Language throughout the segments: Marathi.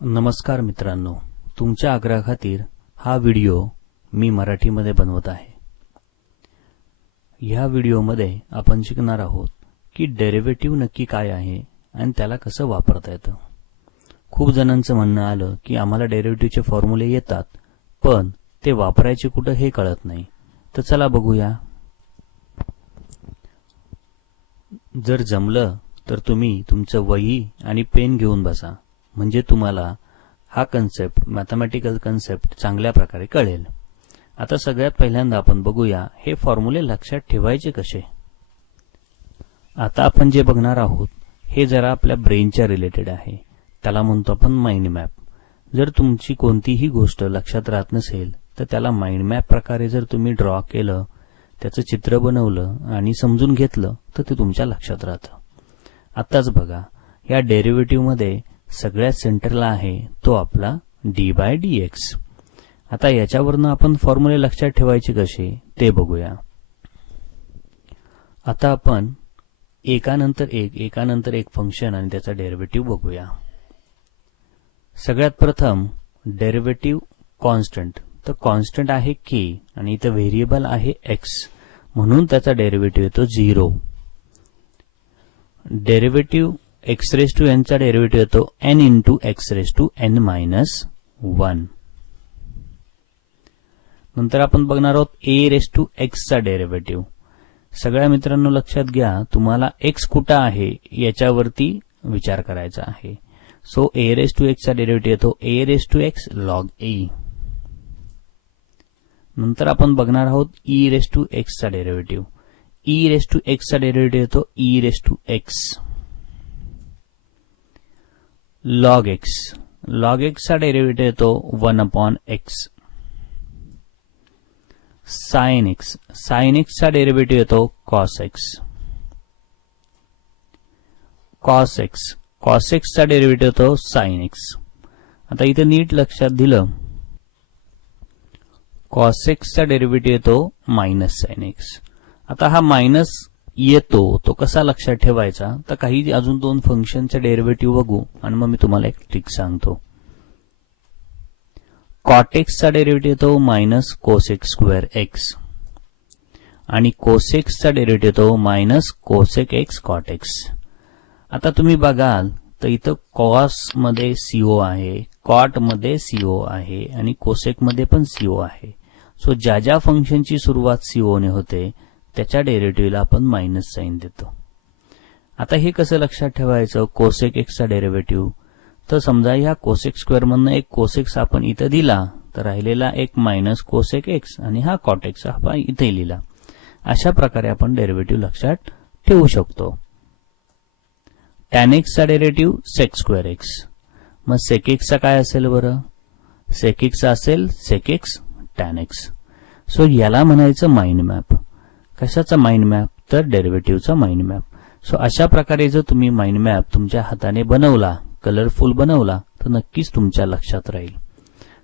नमस्कार मित्रांनो, तुमच्या आग्रहाखातीर हा व्हिडिओ मी मराठीमध्ये बनवत आहे। या व्हिडिओमध्ये आपण शिकणार आहोत की डेरिव्हेटिव्ह नक्की काय आहे आणि त्याला कसं वापरता येतं। खूप जणांचं म्हणणं आलं की आम्हाला डेरिव्हेटिव्हचे फॉर्म्युले येतात पण ते वापरायचे कुठे हे कळत नाही। तर चला बघूया। जर जमलं तर तुम्ही तुमचं वही आणि पेन घेऊन बसा, म्हणजे तुम्हाला हा कन्सेप्ट मॅथमॅटिकल कन्सेप्ट चांगल्या प्रकारे कळेल। आता सगळ्यात पहिल्यांदा आपण बघूया हे फॉर्म्युले लक्षात ठेवायचे कसे। आता आपण जे बघणार आहोत हे जरा आपल्या ब्रेनच्या रिलेटेड आहे, त्याला म्हणतो आपण माइंड मॅप। जर तुमची कोणतीही गोष्ट लक्षात राहत नसेल तर त्याला माइंड मॅप प्रकारे जर तुम्ही ड्रॉ केलं, त्याचं चित्र बनवलं आणि समजून घेतलं तर ते तुमच्या लक्षात राहतं। आताच बघा, या डेरिव्हेटिव्ह मध्ये सगळ्यात सेंटरला आहे तो आपला d/dx। आता याच्यावरनं आपण फॉर्म्युले लक्षात ठेवायचे कसे ते बघूया। आता आपण एकानंतर एक फंक्शन आणि त्याचा डेरिव्हेटिव्ह बघूया। सगळ्यात प्रथम डेरिव्हेटिव्ह कॉन्स्टंट, तर कॉन्स्टंट आहे k आणि इथं व्हेरिएबल आहे x, म्हणून त्याचा डेरिव्हेटिव्ह येतो 0। डेरिव्हेटिव्ह x⁻n चा डेरिव्हेटिव्ह येतो n × x⁻n−1। नंतर आपण बघणार आहोत a⁻x चा डेरिव्हेटिव्ह। सगळ्या मित्रांनो लक्षात घ्या, तुम्हाला x कुठे आहे याच्यावरती विचार करायचा आहे। सो a⁻x चा डेरिव्हेटिव्ह येतो a⁻x log a। नंतर आपण बघणार आहोत e⁻x चा डेरिव्हेटिव्ह। e⁻x चा डेरिव्हेटिव्ह येतो e⁻x log x। log x चा डेरिव्हेटिव्ह येतो 1/x। sin x। sin x चा डेरिव्हेटिव्ह येतो cos x। cos x। cos x चा डेरिव्हेटिव्ह येतो sin x। आता इथे नीट लक्षात दिलं, cos x चा डेरिव्हेटिव्ह येतो -sin x। आता हा मायनस येतो तो कसा लक्षात ठेवायचा, तर काही अजून दोन फंक्शनचे डेरिव्हेटिव्ह बघू आणि मग मी तुम्हाला एक ट्रिक सांगतो। cot x चा डेरिव्हेटिव्ह येतो -cos⁡x² आणि cos x चा डेरिव्हेटिव्ह येतो -cos⁡x cot x। आता तुम्ही बघाल तर इथं cos मध्ये co आहे, cot मध्ये co आहे आणि cosec मध्ये पण co आहे। सो ज्या ज्या फंक्शनची सुरुवात co ने होते त्याच्या डेरिव्हेटिव्हला आपण मायनस साइन देतो। आता हे कसं लक्षात ठेवायचं, cosec x चा डेरिव्हेटिव्ह, तर समजा ह्या cosec² मधनं एक cosec आपण इथं दिला तर राहिलेला एक -cosec आणि हा cot x आपण इथे लिहिला। अशा प्रकारे आपण डेरिव्हेटिव्ह लक्षात ठेवू शकतो। tan x चा डेरिव्हेटिव्ह sec²x, मग sec x चा काय असेल बरं, sec x असेल sec x tan x। So याला म्हणायचं माइंड मॅप। कशाचा माइंड मॅप, तर डेरिव्हेटिव्हचा माइंड मॅप। सो अशा प्रकारे जर तुम्ही माइंड मॅप तुमच्या हाताने बनवला, कलरफुल बनवला, तर नक्कीच तुमच्या लक्षात राहील।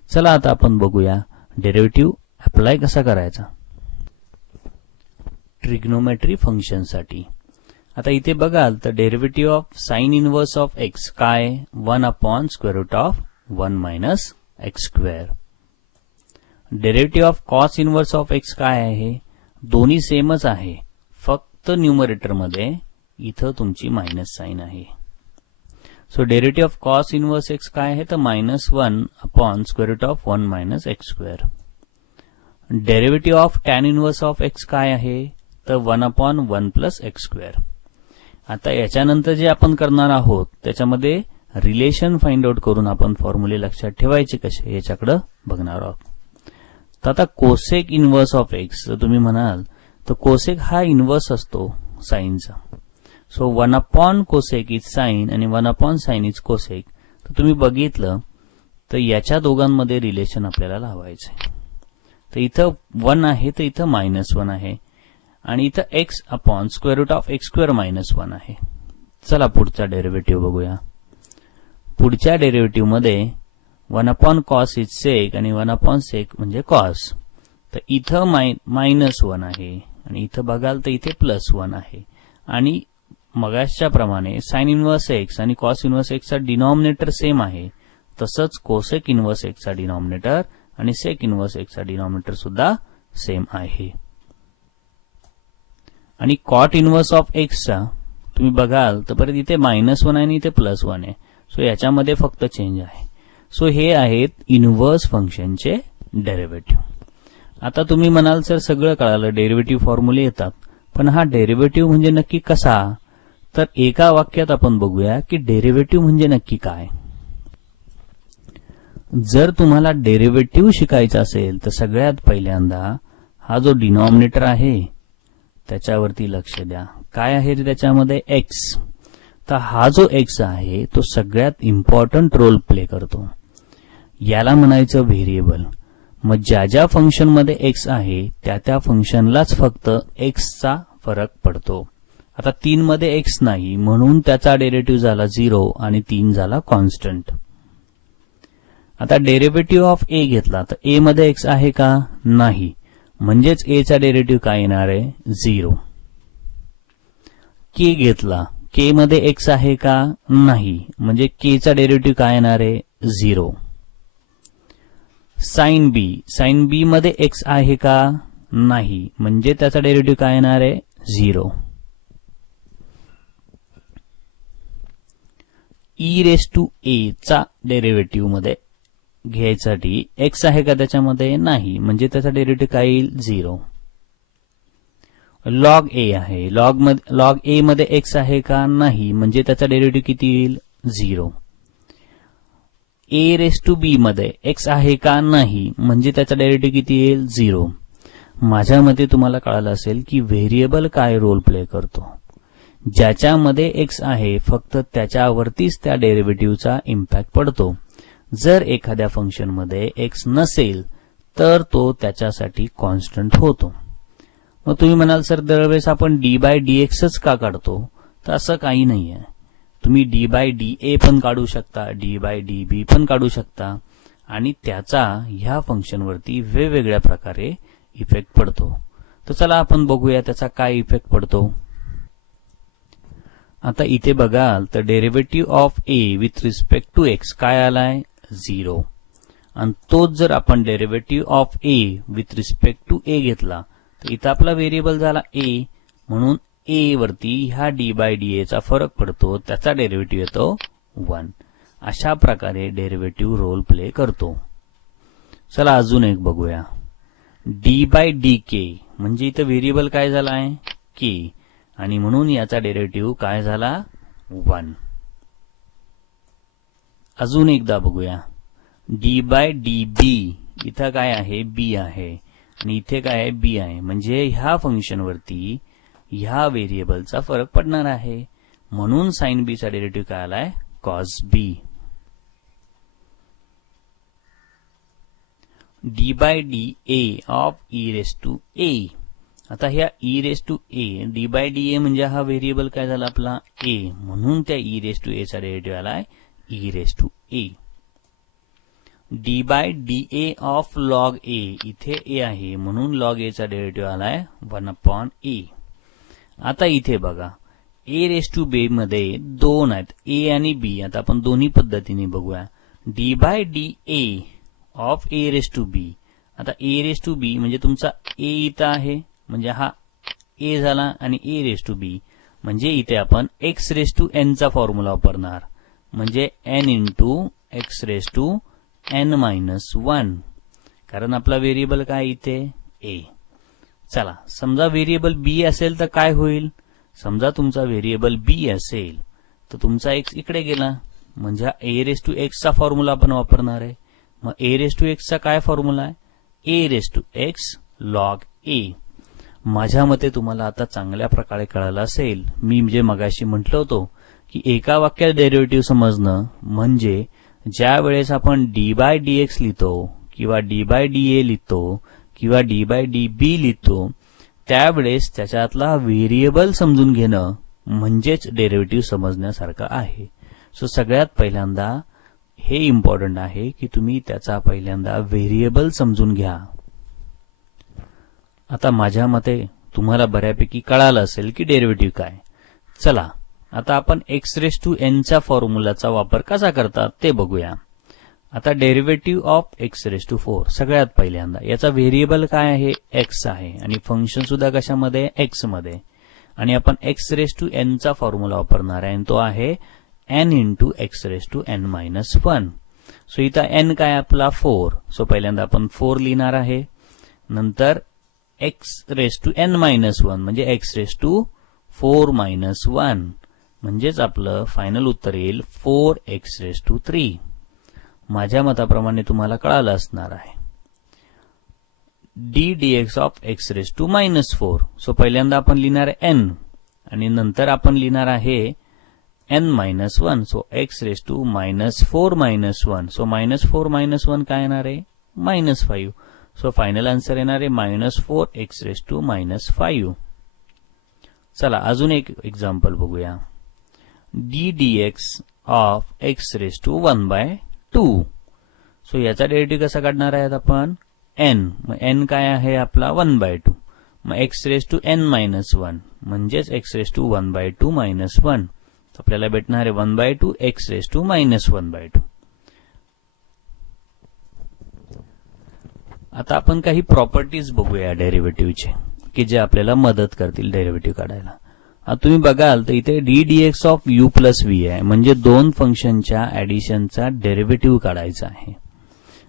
चला आता आपण बघूया डेरिव्हेटिव्ह अप्लाय कसा करायचा ट्रिग्नोमेट्री फंक्शन साठी। आता इथे बघाल तर derivative of sine inverse of x काय, 1/√1 - x²। Derivative of cos inverse of x काय आहे, दोन्ही सेमच आहे, फक्त न्यूमरेटर मध्ये इथं तुमची मायनस साइन आहे। So derivative of cos inverse x काय आहे, तर -1/√1 - x²। Derivative of tan inverse of x काय आहे, तर 1/1 + x²। आता याच्यानंतर जे आपण करणार आहोत त्याच्यामध्ये रिलेशन फाइंड आउट करून आपण फॉर्म्युले लक्षात ठेवायचे कसे याच्याकडे बघणार आहोत। तर आता कोसेक इनवर्स ऑफ x जर तुम्ही म्हणाल तर कोसेक हा इनवर्स असतो साइनचा। सो 1/cosec इज साइन आणि 1/sin इज कोसेक। तर तुम्ही बघितलं तर याच्या दोघांमध्ये रिलेशन आपल्याला लावायचे। तर इथं 1 आहे तर इथं -1 आहे आणि इथं x/√x² -1 आहे। चला पुढचा डेरिव्हेटिव्ह बघूया। पुढच्या डेरिव्हेटिव्ह मध्ये 1/cos इज sec आणि 1/sec म्हणजे cos। तर इथं -1 आहे आणि इथं बघाल तर इथे +1 आहे आणि मगाच्या प्रमाणे sin इनवर्स x आणि cos इनवर्स x चा डिनॉमिनेटर सेम आहे, तसंच कोसेक इन्व्हर्स एक्सचा डिनॉमिनेटर आणि सेक इन्व्हर्स एक्सचा डिनॉमिनेटर सुद्धा सेम आहे. आणि कॉट इन्व्हर्स ऑफ एक्सचा तुम्ही बघाल तर परत इथे -1 आहे आणि इथे +1 आहे. सो याच्यामध्ये फक्त चेंज आहे. सो हे आहेत इन्व्हर्स फंक्शनचे डेरिव्हेटिव्ह. आता तुम्ही म्हणाल सर सगळं कळालं, डेरिव्हेटिव्ह फॉर्म्युले येतात, पण हा डेरिव्हेटिव्ह म्हणजे नक्की कसा? तर एका वाक्यात आपण बघूया की डेरिव्हेटिव्ह म्हणजे नक्की काय. जर तुम्हाला डेरिव्हेटिव्ह शिकायचा असेल तर सगळ्यात पहिल्यांदा हा जो डिनॉमिनेटर आहे त्याच्यावरती लक्ष द्या. काय आहे त्याच्यामध्ये? एक्स. तर हा जो एक्स आहे तो सगळ्यात इम्पॉर्टंट रोल प्ले करतो. याला म्हणायचं व्हेरिएबल. मग ज्या ज्या फंक्शनमध्ये एक्स आहे त्या त्या फंक्शनलाच फक्त एक्सचा फरक पडतो. आता 3 मध्ये एक्स नाही म्हणून त्याचा डेरिव्हेटिव्ह झाला 0 आणि 3 झाला कॉन्स्टंट. आता डेरिव्हेटिव्ह ऑफ ए घेतला तर ए मध्ये एक्स आहे का? नाही, म्हणजेच ए चा डेरिव्हेटिव्ह काय येणार आहे? 0. के घेतला, के मध्ये एक्स आहे का? नाही, म्हणजे के चा डेरिव्हेटिव्ह काय येणार आहे? 0. साइन बी मध्ये एक्स आहे का? नाही, म्हणजे त्याचा डेरिव्हेटिव्ह काय येणार आहे? 0. ई रेस टू ए चा डेरिव्हेटिव्ह मध्ये घ्यायसाठी एक्स आहे का त्याच्यामध्ये? नाही, म्हणजे त्याचा डेरिव्हेटिव्ह काय येईल? 0. लॉग ए आहे, लॉग ए मध्ये एक्स आहे का? नाही, म्हणजे त्याचा डेरिव्हेटिव्ह किती येईल? 0. ए रेस टू बी मध्ये एक्स आहे का? नाही, म्हणजे त्याचा डेरिव्हेटिव्ह किती येईल? 0. माझ्या मते तुम्हाला कळालं असेल की व्हेरिएबल काय रोल प्ले करतो. ज्याच्यामध्ये एक्स आहे फक्त त्याच्यावरतीच त्या डेरिव्हेटिव्हचा इम्पॅक्ट पडतो. जर एखाद्या फंक्शनमध्ये एक्स नसेल तर तो त्याच्यासाठी कॉन्स्टंट होतो. मग तुम्ही म्हणाल सर दरवेळेस आपण d/dxच का काढतो? तर असं काही नाहीये. तुम्ही d/dA पण काढू शकता, d/dB पण काढू शकता आणि त्याचा ह्या फंक्शनवरती वेगवेगळ्या प्रकारे इफेक्ट पडतो. तर चला आपण बघूया त्याचा काय इफेक्ट पडतो. आता इथे बघाल तर derivative of a with respect to x काय आलाय? 0. आणि तोच जर आपण derivative of a with respect to a घेतला तर इथं आपला व्हेरिएबल झाला ए, म्हणून ए वरती ह्या d/dA चा फरक पडतो, त्याचा डेरिव्हेटिव्ह येतो 1. अशा प्रकारे डेरिव्हेटिव्ह रोल प्ले करतो. चला अजून एक बघूया. d/dk म्हणजे इथं व्हेरिएबल काय झाला आहे? के, आणि म्हणून याचा डेरिव्हेटिव्ह काय झाला? 1. अजून एकदा बघूया. d/dB इथं काय आहे? b आहे आणि इथे काय आहे? b आहे, म्हणजे ह्या फंक्शनवरती ह्या व्हेरिएबलचा फरक पडणार आहे, म्हणून साइन बी चा डेरिव्हेटिव्ह काय आलाय? Cos b. d/dA of e raise to a. आता ह्या e raise to a, d/dA म्हणजे हा व्हेरिएबल काय झाला आपला? a, म्हणून त्या e रेस टू a चा डेरिव्हेटिव्ह आलाय e raise to a. d/dA of log a, इथे a आहे म्हणून लॉग a चा डेरिव्हेटिव्ह आलाय 1/a. आता इथे बघा a रेस टू b मध्ये 2 आहेत, a आणि b. आता आपण दोन्ही पद्धतीने बघूया. d/dA of a raise to b. आता a रेस टू b म्हणजे तुमचा a इथं आहे, म्हणजे हा a झाला, आणि a रेस टू b म्हणजे इथे आपण x रेस टू n चा फॉर्म्युला वापरणार, म्हणजे n into x raise to n-1, कारण आपला व्हेरिएबल काय इथे? a. चला समजा व्हेरिएबल b असेल तर काय होईल? समजा तुमचा व्हेरिएबल b असेल तर तुमचा x इकडे गेला, म्हणजे a रेस टू x चा फॉर्म्युला आपण वापरणार आहे. मग a रेस टू x चा काय फॉर्म्युला आहे? a raise to x log a. माझ्या मते तुम्हाला आता चांगल्या प्रकारे कळालं असेल. मी जे मगाशी म्हटलं होतो की एका वाक्यात डेरिव्हेटिव्ह समजणं म्हणजे ज्या वेळेस आपण d/dx लिहितो किंवा d/dA लिहितो किंवा d/dB लिहितो त्यावेळेस त्याच्यातला व्हेरिएबल समजून घेणं म्हणजेच डेरिव्हेटिव्ह समजण्यासारखं आहे. सो सगळ्यात पहिल्यांदा हे इम्पॉर्टंट आहे की तुम्ही त्याचा पहिल्यांदा व्हेरिएबल समजून घ्या. आता माझ्या मते तुम्हाला बऱ्यापैकी कळालं असेल की डेरिव्हेटिव्ह काय. चला आता आपण x रेस टू n च्या फॉर्म्युलाचा वापर कसा करतात ते बघूया. आता derivative of x raise to 4 सगळ्यात पहिल्यांदा याचा व्हेरिएबल काय आहे, एक्स आहे आणि फंक्शन सुद्धा कशामध्ये, एक्स मध्ये. आणि आपण एक्स रेस टू एन चा फॉर्म्युला वापरणार आहे आणि तो आहे n into x raise to n minus 1. So इथं एन काय आपला 4. सो पहिल्यांदा आपण 4 लिहिणार आहे, नंतर x raise to n minus 1 म्हणजे एक्स रेस टू 4 मायनस 1 म्हणजेच आपलं फायनल उत्तर येईल 4x रेस टू 3. माझ्या मताप्रमाणे तुम्हाला कळालं असणार आहे. D dx of x raise to minus 4. So पहिल्यांदा आपण लिहिणार आहे एन आणि नंतर आपण लिहिणार आहे n minus 1. So x raise to minus 4 minus 1. So minus 4 minus 1 काय येणार आहे, मायनस 5. सो फायनल आन्सर येणार आहे minus 4x race to minus 5. चला अजून एक एक्झाम्पल बघूया. D dx of x raise to 1/2. So याचा डेरिव्हेटिव्ह कसा काढणार आहेत आपण, एन. मग एन काय आहे आपला 1/2. मग x raise to n minus 1 म्हणजेच एक्स रेस टू 1/2 मायनस 1. आपल्याला भेटणार आहे 1/2 एक्स रेस टू मायनस 1/2. आता आपण काही प्रॉपर्टीज बघूया डेरिव्हेटिव्हचे की जे आपल्याला मदत करतील डेरिव्हेटिव्ह काढायला. आता तुम्ही बघाल तर इथे d dx of u plus v आहे म्हणजे दोन फंक्शनच्या ऍडिशनचा डेरिव्हेटिव्ह काढायचा आहे.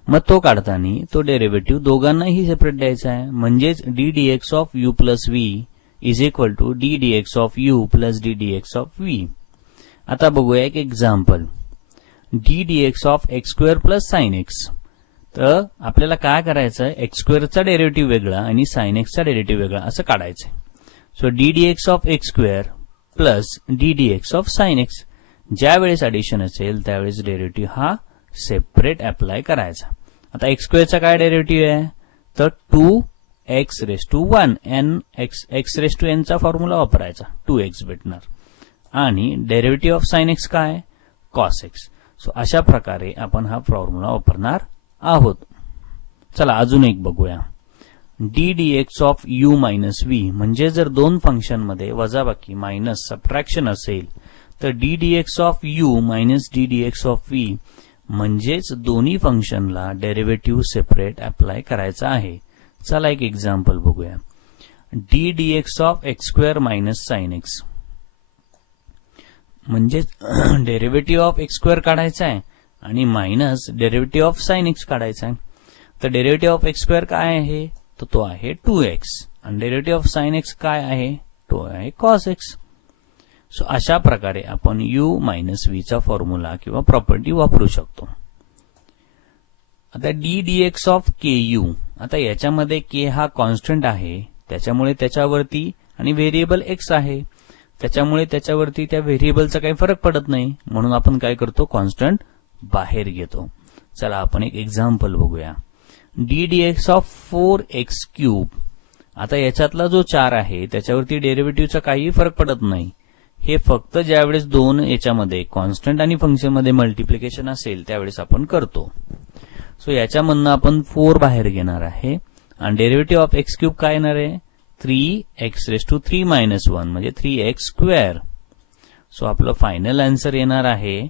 मग तो काढताना तो डेरिव्हेटिव्ह दोघांनाही सेपरेट द्यायचा आहे म्हणजेच d dx of u plus v is equal to d dx of u plus d dx of v. आता बघूया एक example. D dx of x square plus sine x. तर आपल्याला काय करायचं, एक्स स्क्वेअरचा डेरिव्हेटिव्ह वेगळा आणि साइन एक्सचा डेरिव्हेटिव्ह वेगळा असं काढायचंय. So d dx of x square plus d dx of sine x. ज्या वेळेस ऍडिशन असेल त्यावेळेस डेरिव्हेटिव्ह हा सेपरेट अप्लाय करायचा. आता एक्स स्क्वेअरचा काय डेरिव्हेटिव्ह आहे तर 2x raise to 1 n x raise to n चा फॉर्म्युला वापरायचा 2x भेटणार. आणि डेरिव्हेटिव्ह ऑफ साइन एक्स काय, कॉस एक्स. सो अशा प्रकारे आपण हा फॉर्म्युला वापरणार आहोत. चला अजून एक बघूया. D dx of u minus v म्हणजे जर दोन फंक्शन मध्ये वजाबाकी मायनस सबट्रॅक्शन असेल तर d dx of u minus d dx of v म्हणजेच दोन्ही फंक्शनला डेरिव्हेटिव्ह सेपरेट अप्लाय करायचा आहे. चला एक एक्झाम्पल बघूया. D dx of x square minus sine x म्हणजे डेरिव्हेटिव्ह ऑफ एक्स स्क्वेअर काढायचा आहे आणि minus derivative of sine x काढायचा आहे. तर डेरिव्हेटिव्ह ऑफ एक्स स्क्वेअर काय आहे तर तो आहे 2x आणि डेरिव्हेटिव्ह ऑफ साइन एक्स काय आहे तो आहे कॉस एक्स. सो अशा प्रकारे आपण u मायनस व्ही चा फॉर्म्युला किंवा प्रॉपर्टी वापरू शकतो. आता d dx of k u. आता याच्यामध्ये के हा कॉन्स्टंट आहे त्याच्यामुळे त्याच्यावरती आणि व्हेरिएबल एक्स आहे त्याच्यामुळे त्याच्यावरती त्या व्हेरिएबलचा काही फरक पडत नाही म्हणून आपण काय करतो कॉन्स्टंट बाहेर घेतो. चला आपण एक एक्झाम्पल बघूया. D dx of 4x cube. आता याच्यातला जो 4 आहे त्याच्यावरती डेरिव्हेटिव्हचा काही फरक पडत नाही. हे फक्त ज्यावेळेस दोन याच्यामध्ये कॉन्स्टंट आणि फंक्शन मध्ये मल्टिप्लिकेशन असेल त्यावेळेस आपण करतो. सो याच्यामधनं आपण 4 बाहेर घेणार आहे आणि डेरिव्हेटिव्ह ऑफ एक्स क्यूब काय येणार आहे 3x रेस टू 3 मायनस 1 म्हणजे 3x स्क्वेअर. सो आपलं फायनल आन्सर येणार आहे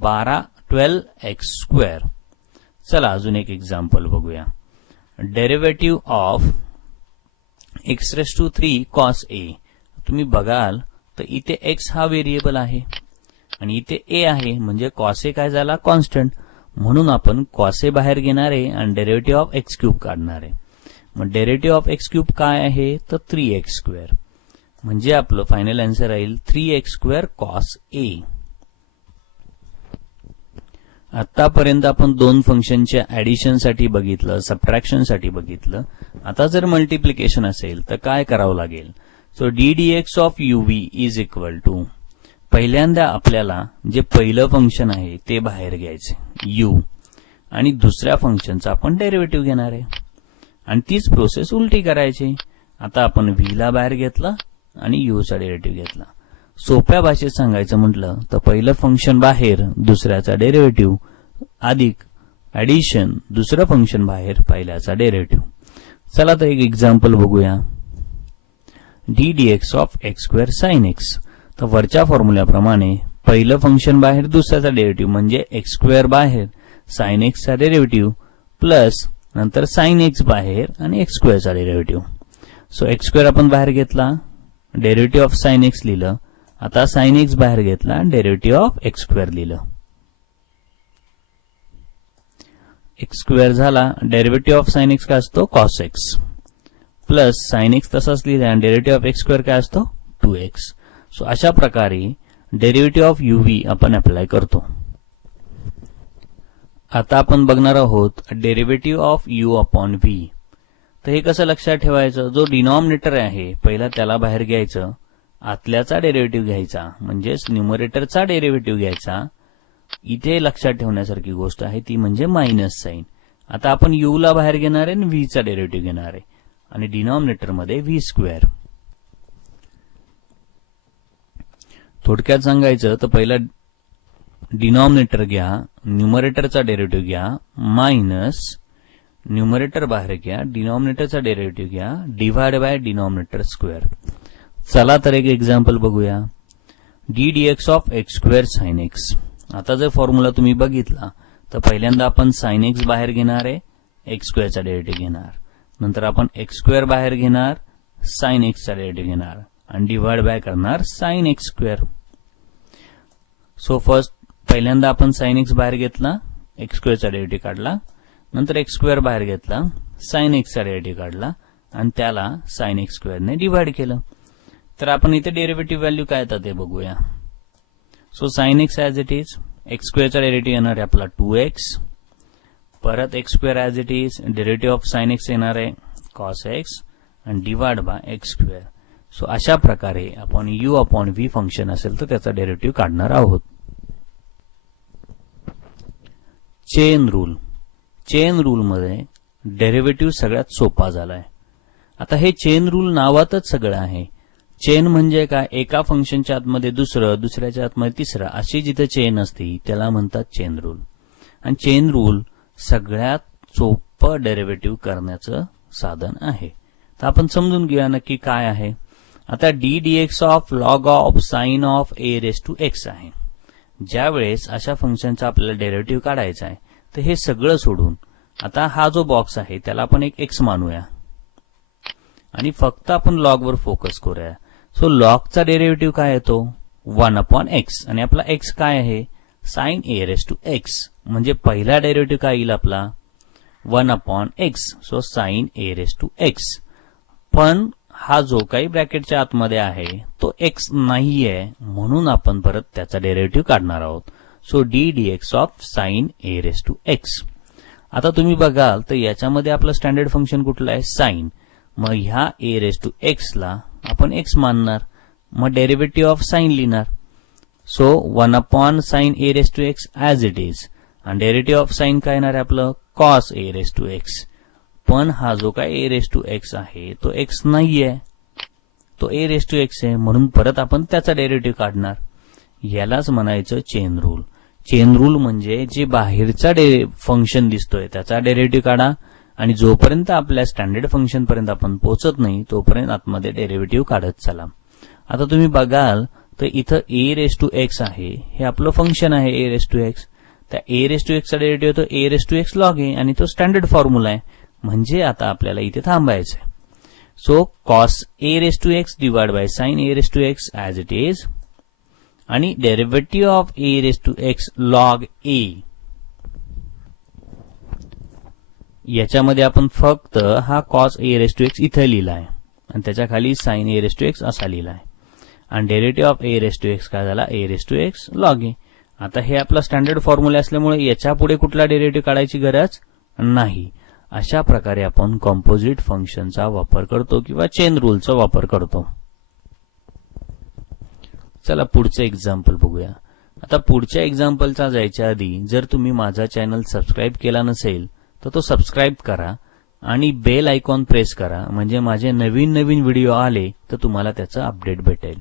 12x स्क्वेअर. चला अजून एक एक्झाम्पल बघूया. Derivative of x raise to 3 cos a. तुम्ही बघाल तर इथे एक्स हा व्हेरिएबल आहे आणि इथे ए आहे म्हणजे कॉस ए काय झाला कॉन्स्टंट म्हणून आपण कॉस ए बाहेर घेणार आहे आणि डेरिव्हेटिव्ह ऑफ एक्स क्यूब काढणार आहे. मग डेरिव्हेटिव्ह ऑफ एक्स क्यूब काय आहे तर 3x स्क्वेअर म्हणजे आपलं फायनल आन्सर राहील 3x स्क्वेअर कॉस ए. आतापर्यंत आपण दोन फंक्शनच्या ऍडिशनसाठी बघितलं सबट्रॅक्शनसाठी बघितलं. आता जर मल्टिप्लिकेशन असेल तर काय करावं लागेल. So d dx of uv is equal to पहिल्यांदा आपल्याला जे पहिलं फंक्शन आहे ते बाहेर घ्यायचे यू आणि दुसऱ्या फंक्शनचा आपण डेरिव्हेटिव्ह घेणार आहे आणि तीच प्रोसेस उलटी करायची. आता आपण व्ही ला बाहेर घेतला आणि यू चा डेरिव्हेटिव्ह घेतला. सोप्या भाषेत सांगायचं म्हटलं तर पहिलं फंक्शन बाहेर दुसऱ्याचा डेरिव्हेटिव्ह अधिक ऍडिशन दुसरं फंक्शन बाहेर पहिल्याचा डेरिव्हेटिव्ह. चला तर एक एक्झाम्पल बघूया. D dx of x square sine x. तर वरच्या फॉर्म्युल्याप्रमाणे पहिलं फंक्शन बाहेर दुसऱ्याचा डेरिव्हेटिव्ह म्हणजे एक्स स्क्वेअर बाहेर साइन एक्सचा डेरिव्हेटिव्ह प्लस नंतर साइन एक्स बाहेर आणि एक्स स्क्वेअरचा डेरिव्हेटिव्ह. सो एक्स स्क्वेअर आपण बाहेर घेतला, डेरिव्हेटिव्ह ऑफ साइन एक्स लिहिलं. आता साइन एक्स बाहेर घेतला, डेरिव्हेटिव्ह ऑफ एक्स स्क्वेअर लिहिलं. एक्स स्क्वेअर झाला, डेरिव्हेटिव्ह ऑफ साइन एक्स काय असतो cos x plus sine x तसाच लिहिला आणि डेरिव्हेटिव्ह ऑफ एक्स स्क्वेअर काय असतो 2x. सो अशा प्रकारे डेरिव्हेटिव्ह ऑफ uv आपण अप्लाय करतो. आता आपण बघणार आहोत derivative of u upon v. तर हे कसं लक्षात ठेवायचं, जो डिनॉमिनेटर आहे पहिला त्याला बाहेर घ्यायचं, आतल्याचा डेरिव्हेटिव्ह घ्यायचा म्हणजेच न्यूमरेटरचा डेरिव्हेटिव्ह घ्यायचा. इथे लक्षात ठेवण्यासारखी गोष्ट आहे ती म्हणजे मायनस साइन. आता आपण u ला बाहेर घेणार आहे आणि v चा डेरिव्हेटिव्ह घेणार आहे आणि डिनॉमिनेटर मध्ये v स्क्वेअर. थोडक्यात सांगायचं तर पहिला डिनॉमिनेटर घ्या, न्यूमरेटरचा डेरिव्हेटिव्ह घ्या, मायनस न्यूमरेटर बाहेर घ्या, डिनॉमिनेटरचा डेरिव्हेटिव्ह घ्या, डिव्हाइड बाय डिनॉमिनेटर स्क्वेअर. चला तर एक एक्झाम्पल बघूया. D dx of x square sine x. आता जर फॉर्म्युला तुम्ही बघितला तर पहिल्यांदा आपण साइन एक्स बाहेर घेणार आहे, एक्स स्क्वेअरचा डेरिव्हेटिव्ह घेणार, नंतर आपण एक्स स्क्वेअर बाहेर घेणार, साइन एक्सचा डेरिव्हेटिव्ह घेणार आणि डिव्हाइड बाय करणार sine x square. So first पहिल्यांदा आपण साइन एक्स बाहेर घेतला, एक्स स्क्वेअरचा डेरिव्हेटिव्ह काढला, नंतर एक्स स्क्वेअर बाहेर घेतला, साइन एक्सचा डेरिव्हेटिव्ह काढला आणि त्याला साइन एक्स स्क्वेअरने डिव्हाइड केलं. तर आपण इथे डेरिव्हेटिव्ह व्हॅल्यू काय येतात ते बघूया. So sine x as it is, x स्क्वेअरचा डेरिव्हेटिव्ह येणार आहे आपला 2x, परत x square as it is, derivative of sine x येणार आहे कॉस एक्स आणि divide by x square. So अशा प्रकारे आपण u अपॉन v फंक्शन असेल तर त्याचा डेरिव्हेटिव्ह काढणार आहोत. Chain rule. चेन रूल मध्ये डेरिव्हेटिव्ह सगळ्यात सोपा झालाय. आता हे चेन रूल नावातच सगळं आहे. चेन म्हणजे काय, एका फंक्शनच्या आतमध्ये दुसरं, दुसऱ्याच्या आतमध्ये तिसरं अशी जिथे चेन असते त्याला म्हणतात चेन रूल. आणि चेन रूल सगळ्यात सोपं डेरिव्हेटिव्ह करण्याचं साधन आहे. तर आपण समजून घेऊया नक्की काय आहे. आता d dx of log of sine of a raise to x आहे. ज्या वेळेस अशा फंक्शनचा आपल्याला डेरिव्हेटिव्ह काढायचा आहे तर हे सगळं सोडून आता हा जो बॉक्स आहे त्याला आपण एक एक्स मानूया आणि फक्त आपण लॉगवर फोकस करूया. सो लॉगचा डेरिव्हेटिव्ह काय येतो 1 अपॉन एक्स आणि आपला एक्स काय आहे sine a raise to x. म्हणजे पहिला डेरिव्हेटिव्ह काय येईल आपला 1 upon x. So sine a raise to x. पण हा जो काही ब्रॅकेटच्या आतमध्ये आहे तो एक्स नाहीये म्हणून आपण परत त्याचा डेरिव्हेटिव्ह काढणार आहोत. So d dx of sine a raise to x. आता तुम्ही बघाल तर याच्यामध्ये आपलं स्टँडर्ड फंक्शन कुठलं आहे साइन. मग ह्या ए रेस टू एक्स ला आपण एक्स मानणार, मग डेरिव्हेटिव्ह ऑफ साइन लिहिणार. So 1 upon sine a raise to x as it is आणि डेरिव्हेटिव्ह ऑफ साइन काय येणार आहे आपलं cos a raise to x. पण हा जो काय ए रेस टू एक्स आहे तो एक्स नाहीये, तो ए रेस टू एक्स आहे म्हणून परत आपण त्याचा डेरिव्हेटिव्ह काढणार. यालाच म्हणायचं चेन रूल. चेन रूल म्हणजे जे बाहेरचा फंक्शन दिसतोय त्याचा डेरिव्हेटिव्ह काढा आणि जोपर्यंत आपल्या स्टँडर्ड फंक्शन पर्यंत आपण पोहोचत नाही तोपर्यंत आतमध्ये डेरिव्हेटिव्ह काढत चला. आता तुम्ही बघाल तर इथं ए रेस टू एक्स आहे, हे आपलं फंक्शन आहे ए रेस टू एक्स. त्या ए रेस टू एक्सचा डेरिव्हेटिव्ह तो a raise to x log आहे आणि तो स्टँडर्ड फॉर्म्युला आहे. म्हणजे आता आपल्याला इथे थांबायचं आहे. So cos a raise to x divide by sine a raise to x as it is आणि derivative of a raise to x log a. याच्यामध्ये आपण फक्त हा cos a raise to x इथे लिहिलाय आणि त्याच्या खाली sine a raise to x असा लिहिलाय आणि derivative of a raise to x काय झाला a raise to x log a. आता हे आपला स्टँडर्ड फॉर्म्युला असल्यामुळे याच्या पुढे कुठला डेरिव्हेटिव्ह काढायची गरज नाही. अशा प्रकारे आपण कॉम्पोजिट फंक्शनचा वापर करतो किंवा चेन रूलचा वापर करतो. चला पुढचं एक्झाम्पल बघूया. आता पुढच्या एक्झाम्पलचा जायच्या आधी जर तुम्ही माझा चॅनल सबस्क्राईब केला नसेल तर तो सबस्क्राईब करा आणि बेल आयकॉन प्रेस करा म्हणजे माझे नवीन नवीन व्हिडिओ आले तर तुम्हाला त्याचं अपडेट भेटेल.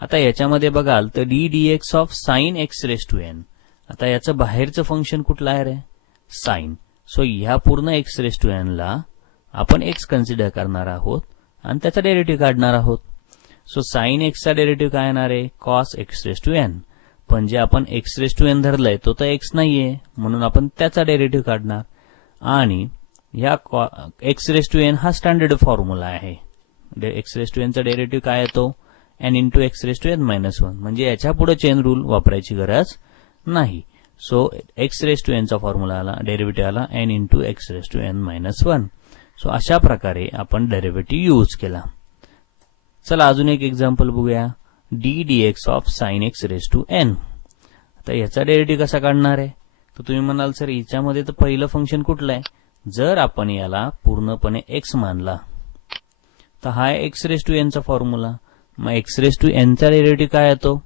आता याच्यामध्ये बघाल तर d dx of sine x raise to n. आता याचं बाहेरचं फंक्शन कुठलं आहे रे साइन. सो ह्या पूर्ण एक्स रेस टू एन ला आपण एक्स कन्सिडर करणार आहोत आणि त्याचा डेरिव्हेटिव्ह काढणार आहोत. सो साइन एक्सचा डेरिव्हेटिव्ह काय येणार आहे cos x raise to n. पण जे आपण एक्स रेस टू एन धरलंय तो तर एक्स नाहीये, म्हणून आपण त्याचा डेरिव्हेटिव्ह काढणार. आणि या एक्स रेस टू एन हा स्टँडर्ड फॉर्म्युला आहे. एक्स रेस टू एनचा डेरिव्हेटिव्ह काय येतो, n into x raise to n minus 1. म्हणजे याच्या पुढे चेन रूल वापरायची गरज नाही. सो एक्स रेस टू एनचा फॉर्म्युला आला, डेरिव्हेटिव्ह आला n into x raise to n minus 1. So अशा प्रकारे आपण डेरिव्हेटिव्ह यूज केला. चला अजून एक एक्झाम्पल बघूया. D d x of sine x raise to n. आता याचा डेरिव्हेटिव्ह कसा काढणार आहे, तर तुम्ही म्हणाल सर याच्यामध्ये तर पहिलं फंक्शन कुठलं आहे. जर आपण याला पूर्णपणे एक्स मानला तर हा एक्स रेस टू एनचा फॉर्म्युला. मग एक्स रेस टू एनचा डेरिव्हेटिव्ह काय येतो,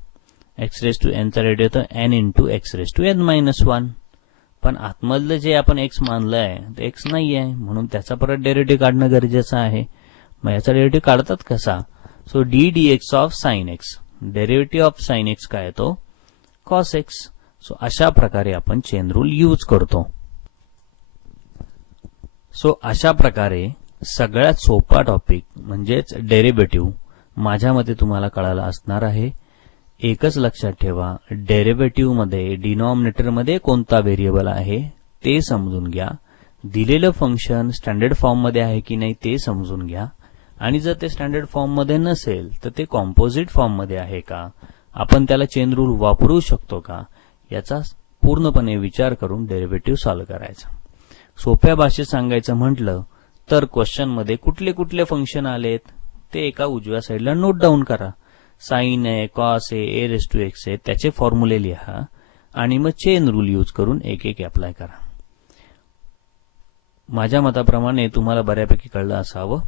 एक्स रेस टू एनचा डेरिव्हेटिव्ह येतो n into x raise to n minus 1. पण आतमधलं जे आपण एक्स मानलं आहे ते एक्स नाही आहे, म्हणून त्याचा परत डेरिव्हेटिव्ह काढणं गरजेचं आहे. मग याचा डेरिव्हेटिव्ह काढतात कसा. So D d x of sine x, derivative of sine x काय येतो, कॉस एक्स. सो अशा प्रकारे आपण चेन रूल यूज करतो. सो अशा प्रकारे सगळ्यात सोपा टॉपिक म्हणजेच डेरिव्हेटिव्ह माझ्या मते तुम्हाला कळाला असणार आहे. एकच लक्षात ठेवा, डेरिव्हेटिव्ह मध्ये डिनॉमिनेटर मध्ये कोणता व्हेरिएबल आहे ते समजून घ्या. दिलेलं फंक्शन स्टँडर्ड फॉर्म मध्ये आहे की नाही ते समजून घ्या. आणि जर ते स्टँडर्ड फॉर्म मध्ये नसेल तर ते कॉम्पोजिट फॉर्म मध्ये आहे का, आपण त्याला चेन रूल वापरू शकतो का, याचा पूर्णपणे विचार करून डेरिव्हेटिव्ह सॉल्व्ह करायचा. सोप्या भाषेत सांगायचं म्हटलं तर क्वेश्चन मध्ये कुठले कुठले फंक्शन आलेत ते एका उजव्या साईडला नोट डाऊन करा. साइन आहे, कॉस आहे, ए रेस टू एक्स आहे, त्याचे फॉर्म्युले लिहा आणि मग चेन रूल यूज करून एक एक अप्लाय करा. माझ्या मताप्रमाणे तुम्हाला बऱ्यापैकी कळलं असावं.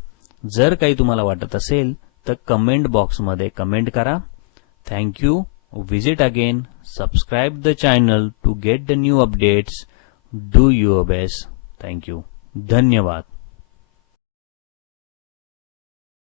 जर काही तुम्हाला वाटत असेल तर कमेंट बॉक्समध्ये कमेंट करा. Thank you. Visit again. Subscribe the channel to get the new updates. Do your best. Thank you. धन्यवाद.